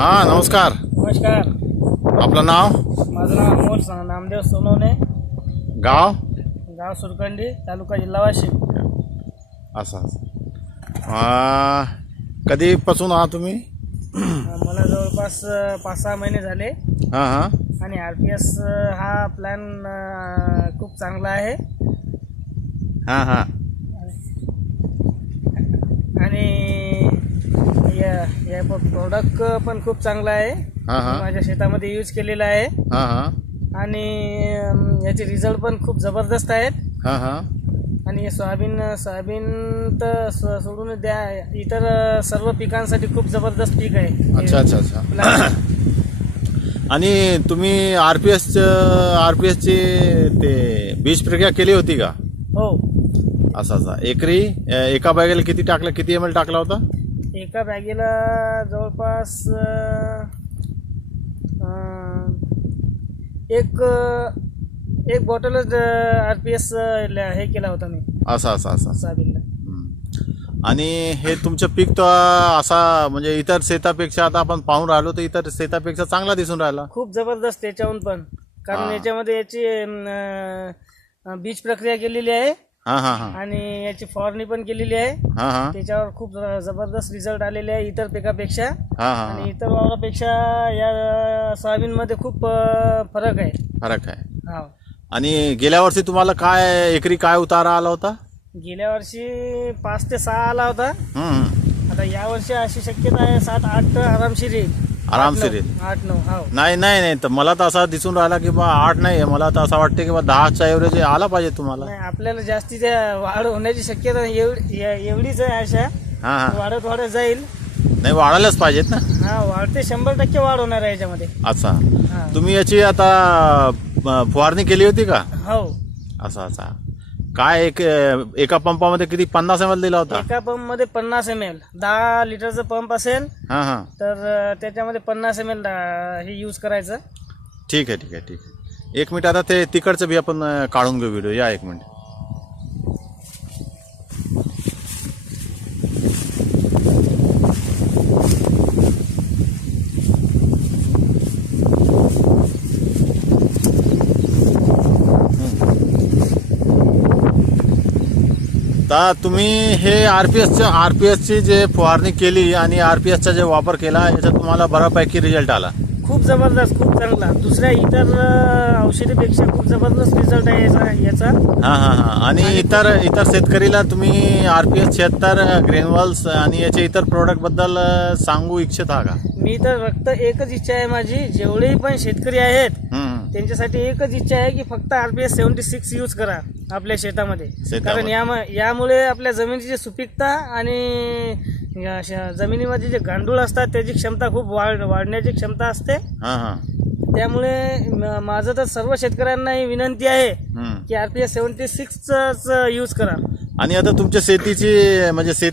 हा नमस्कार. नमस्कार. आपलं नाव? माझं नाव अमोल सा- नामदेव सोनवणे. गाव? गाव सुरकंडी तालुका जिल्हा वाशिम. असं असं. आ, कधीपासून आहात तुम्ही? अं, मला जवळपास अं, पाच सहा महिने झाले. हां हां. आणि आर पी एस हा प्लॅन खूप चांगला आहे. हां हां आणि प्रोडक्ट पण खूप चांगला आहे. हां हां. माझ्या शेतामध्ये यूज केलेला आहे. हां हां. आणि अं, याचे रिझल्ट पण खूप जबरदस्त आहेत. हां हां. आणि हे सोयाबीन सोयाबीन तर सो- सोडून द्या. इतर अ, सर्व पिकांसाठी खूप जबरदस्त पीक आहे. अच्छा अच्छा अच्छा. आणि तुम्ही R P S R P एसची ते बीज प्रक्रिया केली होती का? हो. असं असं. एकरी अ, एका बॅगेला किती टाकलं किती एम एल टाकला होता? एका बॅगेला जवळपास एक एक बॉटलच आर पी एस हे केला होता मी. असं असं असं हम्म. आणि हे तुमचं पीक तर असा म्हणजे इतर शेतापेक्षा आता आपण पाहून राहिलो तर इतर शेतापेक्षा चांगला दिसून राहिला. खूप जबरदस्त त्याच्याहून पण. कारण हा. याच्यामध्ये याची अ, बीज प्रक्रिया केलेली आहे. हां हां हां. आणि याची फवारणी पण केलेली आहे. हां हां. त्याच्यावर खूप ज- जबरदस्त रिझल्ट आलेले आहे इतर पिकापेक्षा. हां आणि इतर वावरापेक्षा या सोयाबीनमध्ये खूप अ, फरक आहे. फरक आहे. हा. आणि गेल्या वर्षी तुम्हाला काय एकरी काय उतारा आला होता? गेल्या वर्षी पाच ते सहा आला होता. हम्म. आता या वर्षी अशी शक्यता आहे सात आठ आरामशीर येईल नऊ- येईल. आठ नऊ हो. नाही नाही नाही. तर मला तर असा दिसून राहिला की बा आठ नाही मला तर असं वाटतं की बा दहाचा एव्हरेज आला पाहिजे तुम्हाला. नाही आपल्याला जास्तीच्या वाढ होण्याची शक्यता एवढी एवढीच आहे आशा. हां हां. वाढत वाढत जाईल. नाही वाढायलाच पाहिजेत ना. हा वाढते. शंभर टक्के वाढ होणार आहे याच्यामध्ये. अच्छा. हा. तुम्ही याची आता अ, फवारणी केली होती का? हो. असा असा काय एक एका पंपामध्ये किती? पन्नास एम एल दिला होता. एका पंपमध्ये पन्नास एम एल दहा लिटरचा पंप असेल हां हां. तर त्याच्यामध्ये पन्नास एम एल हे यूज करायचं. ठीक आहे ठीक आहे ठीक आहे. एक मिनिट आता ते तिकडचं बी आपण काढून घेऊ व्हिडिओ या एक मिनिट. तर तुम्ही हे आर पी एसचं आर पी एसची जे फवारणी केली आणि आर पी एसचा जे वापर केला याचा तुम्हाला बऱ्यापैकी रिझल्ट आला. खूप जबरदस्त खूप चांगला. दुसऱ्या इतर औषधीपेक्षा खूप जबरदस्त रिझल्ट आहे याचा याचा. हा हा हा. आणि इतर इतर शेतकरीला तुम्ही आर पी एस शहात्तर ग्रेन्युअल्स आणि याचे इतर प्रोडक्टबद्दल सांगू इच्छित आहा का? मी तर फक्त एकच इच्छा आहे माझी. जेवढेही पण शेतकरी आहेत. त्यांच्यासाठी एकच इच्छा आहे की फक्त आरपीएस सेव्हन्टी सिक्स यूज करा. आपल्या शेतामध्ये शेतामध्ये. कारण याम- यामुळे आपल्या जमिनीची सुपीकता आणि या श- जमिनीमध्ये जे गांडूळ असतात त्याची क्षमता खूप वाढ वाढण्याची क्षमता असते हा हा त्यामुळे म- माझं तर सर्व शेतकऱ्यांना ही विनंती आहे हम्म. की आरपीएस सेव्हन्टी सिक्सच यूज करा आणि आता तुमच्या शेतीची म्हणजे शेत